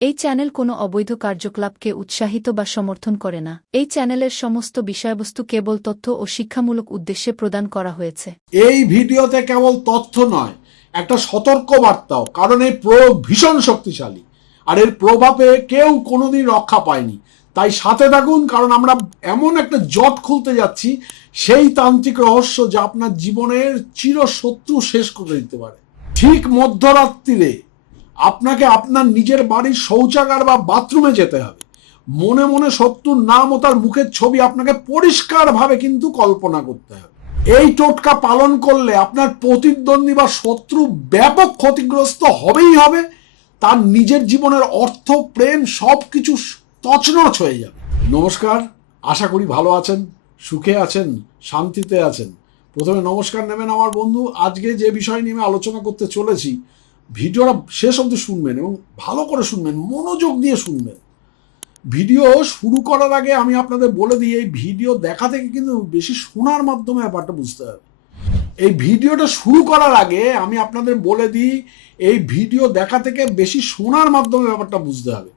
এই চ্যানেল কোনো অবৈধ কার্যকলাপকে উৎসাহিত বা সমর্থন করে না। এই চ্যানেলের সমস্ত বিষয়বস্তু কেবল তথ্য ও শিক্ষামূলক উদ্দেশ্যে প্রদান করা হয়েছে। এই ভিডিওতে কেবল তথ্য নয়, একটা সতর্ক বার্তাও, কারণ এই প্রয়োগ ভীষণ শক্তিশালী আর এর প্রভাবে কেউ কোনোদিন রক্ষা পায়নি। তাই সাথে থাকুন, কারণ আমরা এমন একটা জট খুলতে যাচ্ছি, সেই তান্ত্রিক রহস্য যা আপনার জীবনের চিরশত্রু শেষ করে দিতে পারে। ঠিক মধ্যরাত্রিরে আপনাকে আপনার নিজের বাড়ির শৌচাগার বা বাথরুমে যেতে হবে। মনে মনে শত্রুর নাম ও তার মুখের ছবি আপনাকে পরিষ্কারভাবে কিন্তু কল্পনা করতে হবে। এই টোটকা পালন করলে আপনার প্রতিদ্বন্দ্বী বা শত্রু ব্যাপক ক্ষতিগ্রস্ত হবেই হবে, তার নিজের জীবনের অর্থ, প্রেম সবকিছু তছনছ হয়ে যাবে। নমস্কার, আশা করি ভালো আছেন, সুখে আছেন, শান্তিতে আছেন। প্রথমে নমস্কার নেবেন আমার বন্ধু। আজকে যে বিষয় নিয়ে আলোচনা করতে চলেছি, ভিডিওটা শেষ অবধি শুনবেন এবং ভালো করে শুনবেন, মনোযোগ দিয়ে শুনবেন। ভিডিও শুরু করার আগে আমি আপনাদের বলে দিই, এই ভিডিও দেখা থেকে কিন্তু বেশি শোনার মাধ্যমে ব্যাপারটা বুঝতে হবে। এই ভিডিওটা শুরু করার আগে আমি আপনাদের বলে দিই, এই ভিডিও দেখা থেকে বেশি শোনার মাধ্যমে ব্যাপারটা বুঝতে হবে।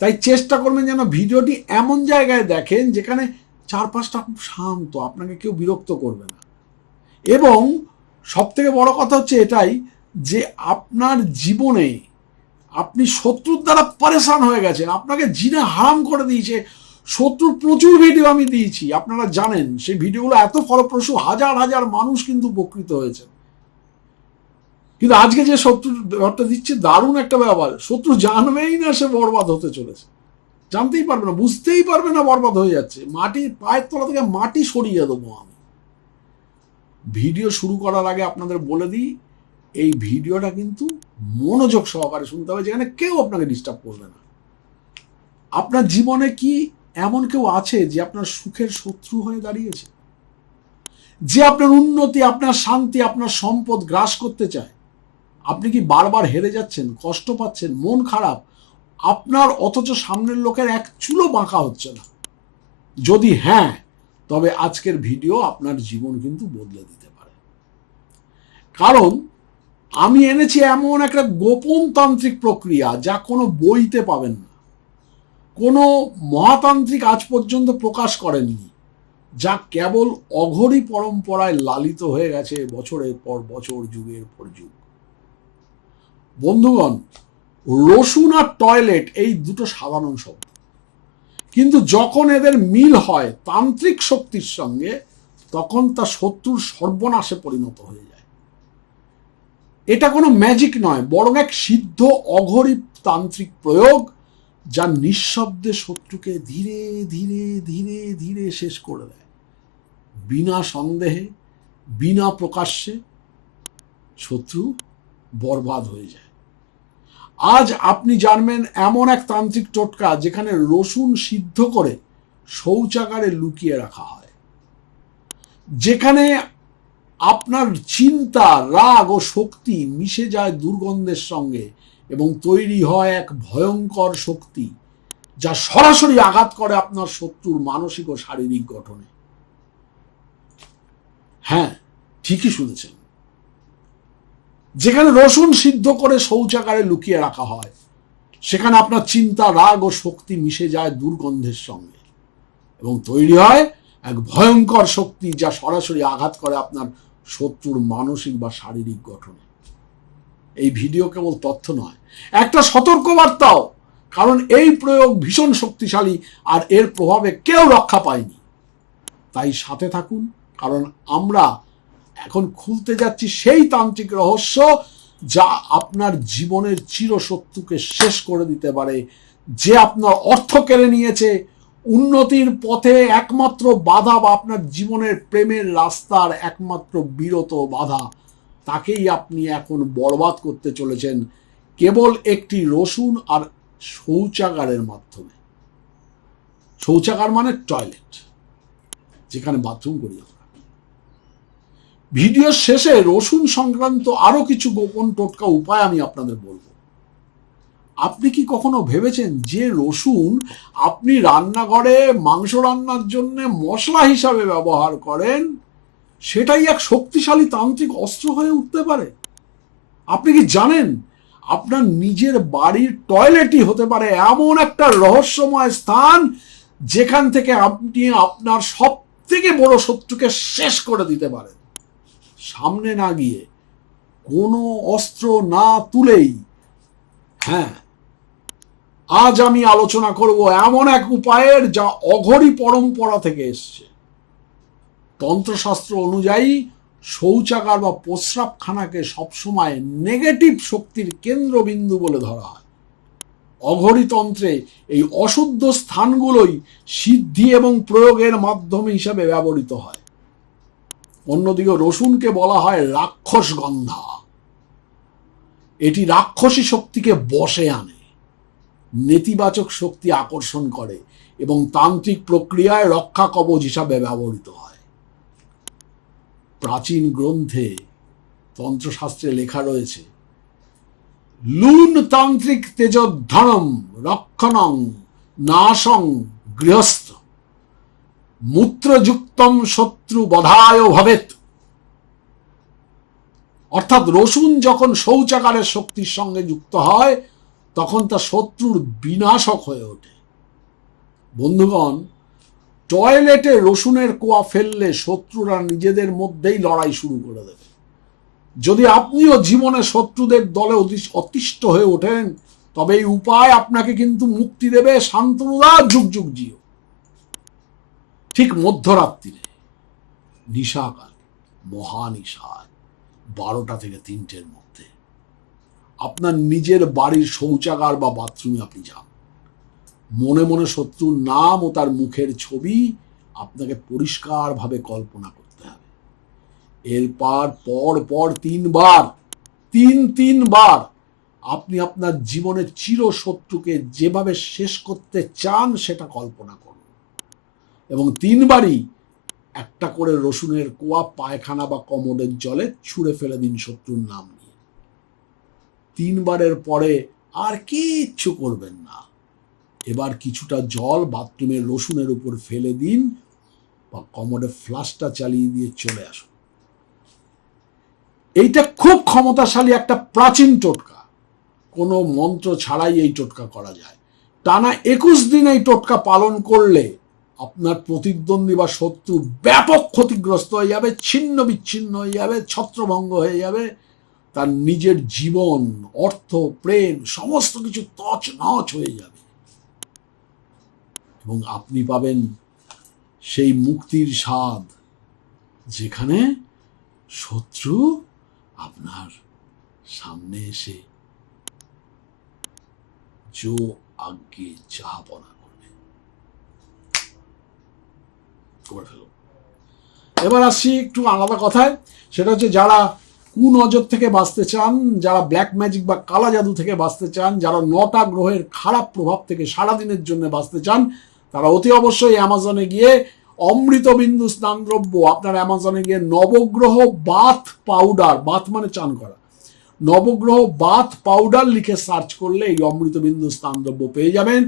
তাই চেষ্টা করবেন যেন ভিডিওটি এমন জায়গায় দেখেন যেখানে চারপাশটা খুব শান্ত, আপনাকে কেউ বিরক্ত করবে না। এবং সব থেকে বড় কথা হচ্ছে এটাই যে আপনার জীবনে আপনি শত্রুর দ্বারা পরেশান হয়ে গেছেন, আপনাকে জিনে হারাম করে দিয়েছে। শত্রুর প্রচুর ভিডিও আমি দিয়েছি, আপনারা জানেন। সেই ভিডিওগুলো এত ফলপ্রসূ, হাজার হাজার মানুষ কিন্তু উপকৃত হয়েছে। কিন্তু আজকে যে শত্রুর ব্যাপারটা দিচ্ছে, দারুণ একটা ব্যাপার। শত্রু জানবেই না সে বরবাদ হতে চলেছে, জানতেই পারবে না, বুঝতেই পারবে না বরবাদ হয়ে যাচ্ছে। মাটির পায়ের তলা থেকে মাটি সরিয়ে দেবো আমি। ভিডিও শুরু করার আগে আপনাদের বলে দিই, এই ভিডিওটা কিন্তু মনোযোগ সহকারে শুনতে হবে, যেখানে কেউ আপনাকে ডিস্টার্ব করবে না। আপনার জীবনে কি এমন কেউ আছে যে আপনার সুখের শত্রু হয়ে দাঁড়িয়েছে, যে আপনার উন্নতি, আপনার শান্তি, আপনার সম্পদ গ্রাস করতে চায়? আপনি কি বারবার হেরে যাচ্ছেন, কষ্ট পাচ্ছেন, মন খারাপ আপনার, অথচ সামনের লোকের এক চুলো বাঁকা হচ্ছে না? যদি হ্যাঁ, তবে আজকের ভিডিও আপনার জীবন কিন্তু বদলে দিতে পারে। কারণ আমি এনেছি এমন একটা গোপন তান্ত্রিক প্রক্রিয়া যা কোনো বইতে পাবেন না, কোনো মহাতান্ত্রিক আজ পর্যন্ত প্রকাশ করেননি, যা কেবল অঘরী পরম্পরায় লালিত হয়ে গেছে বছরের পর বছর, যুগের পর যুগ। বন্ধুগণ, রসুন আর টয়লেট এই দুটো সাধারণ শব্দ, কিন্তু যখন এদের মিল হয় তান্ত্রিক শক্তির সঙ্গে, তখন তা শত্রুর সর্বনাশে পরিণত হয়ে যায়। এটা কোনো ম্যাজিক নয়, বরং এক সিদ্ধ অঘরী তান্ত্রিক প্রয়োগ, যা নিঃশব্দে শত্রুকে ধীরে ধীরে ধীরে ধীরে শেষ করে দেয়। বিনা সন্দেহে, বিনা প্রকাশ্যে শত্রু বরবাদ হয়ে যায়। আজ আপনি জানবেন এমন এক তান্ত্রিক টোটকা যেখানে রসুন সিদ্ধ করে শৌচাগারে লুকিয়ে রাখা হয়, যেখানে আপনার চিন্তা, রাগ ও শক্তি মিশে যায় দুর্গন্ধের সঙ্গে এবং তৈরি হয় এক ভয়ঙ্কর শক্তি, যা সরাসরি আঘাত করে আপনার শত্রুর মানসিক ও শারীরিক গঠনে। হ্যাঁ, ঠিকই শুনেছেন। যেখানে রসুন সিদ্ধ করে শৌচাগারে লুকিয়ে রাখা হয়, সেখানে আপনার চিন্তা, রাগ ও শক্তি মিশে যায় দুর্গন্ধের সঙ্গে এবং তৈরি হয় এক ভয়ঙ্কর শক্তি, যা সরাসরি আঘাত করে আপনার শত্রুর মানসিক বা শারীরিক গঠনে। এই ভিডিও কেবল তথ্য নয়, একটা সতর্কবার্তাও, কারণ এই প্রয়োগ ভীষণ শক্তিশালী আর এর প্রভাবে কেউ রক্ষা পায়নি। তাই সাথে থাকুন, কারণ আমরা এখন খুলতে যাচ্ছি সেই তান্ত্রিক রহস্য যা আপনার জীবনের চিরশত্রুকে শেষ করে দিতে পারে, যে আপনার অর্থ কেড়ে নিয়েছে, উন্নতির পথে একমাত্র বাধা বা আপনার জীবনের প্রেমের রাস্তার একমাত্র বিরত বাধা, তাকেই আপনি এখন বরবাদ করতে চলেছেন কেবল একটি রসুন আর শৌচাগারের মাধ্যমে। শৌচাগার মানে টয়লেট, যেখানে বাথরুম করি আমরা। ভিডিওর শেষে রসুন সংক্রান্ত আরো কিছু গোপন টোটকা উপায় আমি আপনাদের বলবো। আপনি কি কখনো ভেবেছেন যে রসুন আপনি রান্নাঘরে মাংস রান্নার জন্য মশলা হিসাবে ব্যবহার করেন, সেটাই এক শক্তিশালী তান্ত্রিক অস্ত্র হয়ে উঠতে পারে? আপনি কি জানেন আপনার নিজের বাড়ির টয়লেটই হতে পারে এমন একটা রহস্যময় স্থান যেখান থেকে আপনি আপনার সব থেকে বড় শত্রুকে শেষ করে দিতে পারেন, সামনে না গিয়ে, কোনো অস্ত্র না তুলেই। হ্যাঁ, আজ আমি আলোচনা করব এমন এক উপায়ের যা অঘরী পরম্পরা থেকে এসছে। তন্ত্রশাস্ত্র অনুযায়ী শৌচাগার বা প্রস্রাবখানাকে সবসময় নেগেটিভ শক্তির কেন্দ্রবিন্দু বলে ধরা হয়। অঘরী তন্ত্রে এই অশুদ্ধ স্থানগুলোই সিদ্ধি এবং প্রয়োগের মাধ্যম হিসাবে ব্যবহৃত হয়। অন্যদিকে রসুনকে বলা হয় রাক্ষস গন্ধা। এটি রাক্ষসী শক্তিকে বশে আনে, নেতিবাচক শক্তি আকর্ষণ করে এবং তান্ত্রিক প্রক্রিয়ায় রক্ষা কবচ হিসাবে ব্যবহৃত হয়। প্রাচীন গ্রন্থে তন্ত্রশাস্ত্রে লেখা রয়েছে, লুন তান্ত্রিক তেজোধনম রক্ষণং নাশং গৃহস্থ মূত্রযুক্তম শত্রু বধায় ভবেত। অর্থাৎ রসুন যখন শৌচাগারের শক্তির সঙ্গে যুক্ত হয় তখন তা শত্রুর বিনাশক হয়ে ওঠে। বন্ধুগণ, টয়লেটে রসুনের কোয়া ফেললে শত্রুরা নিজেদের মধ্যেই লড়াই শুরু করে দেবে। যদি আপনিও জীবনে শত্রুদের দলে অতিষ্ঠ হয়ে ওঠেন, তবে এই উপায় আপনাকে কিন্তু মুক্তি দেবে, শান্তনুদা যুগ যুগ জিও। ঠিক মধ্যরাত্রিরে, নিশাকাল, মহানিশায় 12টা থেকে 3টের মধ্যে আপনার নিজের বাড়ির শৌচাগার বা বাথরুমে আপনি যান। মনে মনে শত্রুর নাম ও তার মুখের ছবি আপনাকে পরিষ্কারভাবে কল্পনা করতে হবে। এরপর পর 3বার আপনি আপনার জীবনের চির শত্রুকে যেভাবে শেষ করতে চান সেটা কল্পনা করুন এবং 3বারই একটা করে রসুনের কোয়া পায়খানা বা কমোডের জলে ছুঁড়ে ফেলে দিন শত্রুর নাম নিয়ে। 3বারের পরে আর কিচ্ছু করবেন না। এবার কিছুটা জল বাথরুমের রসুনের উপর ফেলে দিন বা কমোডে ফ্লাশটা চালিয়ে দিয়ে চলে আসুন। এইটা খুব ক্ষমতাশালী একটা প্রাচীন টোটকা। কোনো মন্ত্র ছাড়াই এই টোটকা করা যায়। টানা 21 দিন এই টোটকা পালন করলে আপনার প্রতিদ্বন্দ্বী বা শত্রু ব্যাপক ক্ষতিগ্রস্ত হয়ে যাবে, ছিন্ন বিচ্ছিন্ন হয়ে যাবে, ছত্রভঙ্গ হয়ে যাবে, তার নিজের জীবন, অর্থ, প্রেম সমস্ত কিছু তছনছ হয়ে যাবে এবং আপনি পাবেন সেই মুক্তির স্বাদ যেখানে শত্রু আপনার সামনে এসে জো আজ্ঞে চাহাপনা করবে। এবার আসছি একটু আলাদা কথায়, সেটা হচ্ছে যারা কুনজর থেকে বাঁচতে চান, যারা ব্ল্যাক ম্যাজিক বা কালা জাদু থেকে বাঁচতে চান, যারা 9টা গ্রহের খারাপ প্রভাব থেকে সারাদিনের জন্য বাঁচতে চান, তারা অতি অবশ্যই অ্যামাজনে গিয়ে অমৃতবিন্দু স্নানদ্রব্য, আপনার অ্যামাজনে গিয়ে নবগ্রহ বাথ পাউডার, বাথ মানে চান করা, নবগ্রহ বাথ পাউডার লিখে সার্চ করলে এই অমৃতবিন্দু স্নানদ্রব্য পেয়ে যাবেন।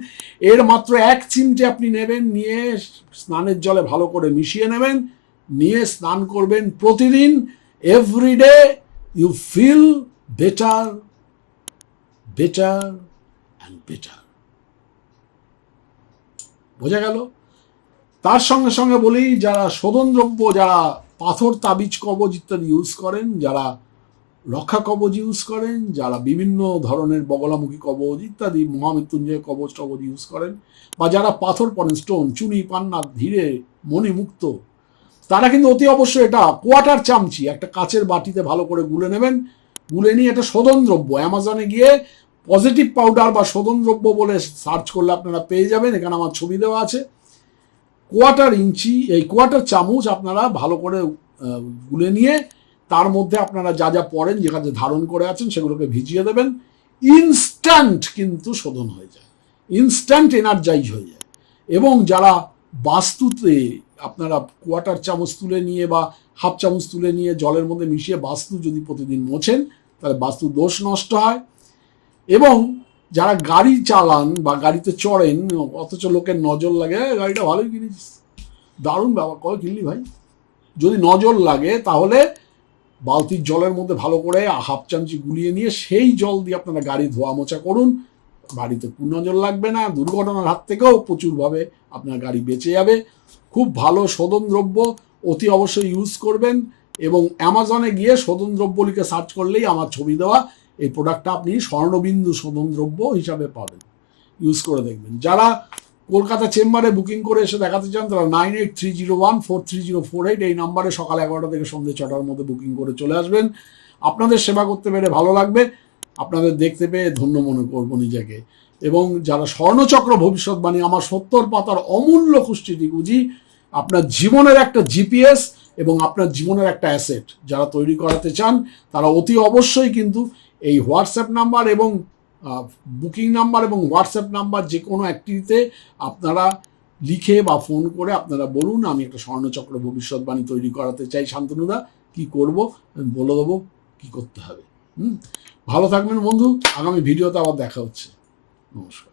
এর মাত্র 1 চিমটে আপনি নেবেন, নিয়ে স্নানের জলে ভালো করে মিশিয়ে নেবেন, নিয়ে স্নান করবেন প্রতিদিন। Everyday you feel better better and better. বোঝা গেল? তার সঙ্গে সঙ্গে বলি, যারা শোধন দ্রব্য, যারা পাথর, তাবিজ, কবচ ইত্যাদি ইউজ করেন, যারা রক্ষা কবচ ইউজ করেন, যারা বিভিন্ন ধরনের বগলামুখী কবচ ইত্যাদি মহামৃত্যুঞ্জয় কবচ টবচ ইউজ করেন, বা যারা পাথর পরেন, স্টোন, চুনি, পান্না, ধীরে, মণিমুক্ত, তারা কিন্তু অতি অবশ্যই এটা কোয়াটার চামচি একটা কাচের বাটিতে ভালো করে গুলে নেবেন। গুলে নিয়ে এটা শোধন দ্রব্য, অ্যামাজনে গিয়ে পজিটিভ পাউডার বা শোধন দ্রব্য বলে সার্চ করলে আপনারা পেয়ে যাবেন। এখানে আমার ছবি দেওয়া আছে। কোয়াটার চামচ আপনারা ভালো করে গুলে নিয়ে তার মধ্যে আপনারা যা যা পড়েন, যেখানে ধারণ করে আছেন, সেগুলোকে ভিজিয়ে দেবেন। ইনস্ট্যান্ট কিন্তু শোধন হয়ে যায়, ইনস্ট্যান্ট এনার্জাইজ হয়ে যায়। এবং যারা বাস্তুতে আপনারা কোয়াটার চামচ তুলে নিয়ে বা হাফ চামচ তুলে নিয়ে জলের মধ্যে মিশিয়ে বাস্তু যদি প্রতিদিন মোছেন, তাহলে বাস্তু দোষ নষ্ট হয়। এবং যারা গাড়ি চালান বা গাড়িতে চড়েন, অথচ লোকের নজর লাগে, গাড়িটা ভালোই কিনেছিস, দারুণ ব্যবহার করে কিনলি ভাই, যদি নজর লাগে তাহলে বালতির জলের মধ্যে ভালো করে হাফ চামচি গুলিয়ে নিয়ে সেই জল দিয়ে আপনারা গাড়ি ধোয়া মোছা করুন। বাড়িতে নজর লাগবে না, দুর্ঘটনার হাত থেকেও প্রচুরভাবে আপনার গাড়ি বেঁচে যাবে। খুব ভালো শোধন দ্রব্য, অতি অবশ্যই ইউজ করবেন। এবং অ্যামাজনে গিয়ে শোধন দ্রব্য লিখে সার্চ করলেই আমার ছবি দেওয়া এই প্রোডাক্টটা আপনি স্বর্ণবিন্দু শোধন দ্রব্য হিসাবে পাবেন। ইউজ করে দেখবেন। যারা কলকাতা চেম্বারে বুকিং করে এসে দেখাতে চান তারা 9830143048 এই নাম্বারে সকাল 11টা থেকে সন্ধ্যে 6টার মধ্যে বুকিং করে চলে আসবেন। আপনাদের সেবা করতে পেরে ভালো লাগবে, আপনাদের দেখতে পেয়ে ধন্য মনে করবো নিজেকে। এবং যারা স্বর্ণচক্র ভবিষ্যৎবাণী আমার 70 পাতার অমূল্য কুষ্টিটি গুজি আপনার জীবনের একটা জিপিএস এবং আপনার জীবনের একটা অ্যাসেট যারা তৈরি করাতে চান তারা অতি অবশ্যই কিন্তু এই হোয়াটসঅ্যাপ নাম্বার এবং বুকিং নাম্বার এবং হোয়াটসঅ্যাপ নাম্বার যে কোনো একটিতে আপনারা লিখে বা ফোন করে আপনারা বলুন আমি একটা স্বর্ণচক্র ভবিষ্যৎবাণী তৈরি করাতে চাই, শান্তনুদা কি করব আমি বলে দেবো কি করতে হবে। ভালো থাকবেন বন্ধু, আগামী ভিডিওতে আবার দেখা হচ্ছে। নমস্কার।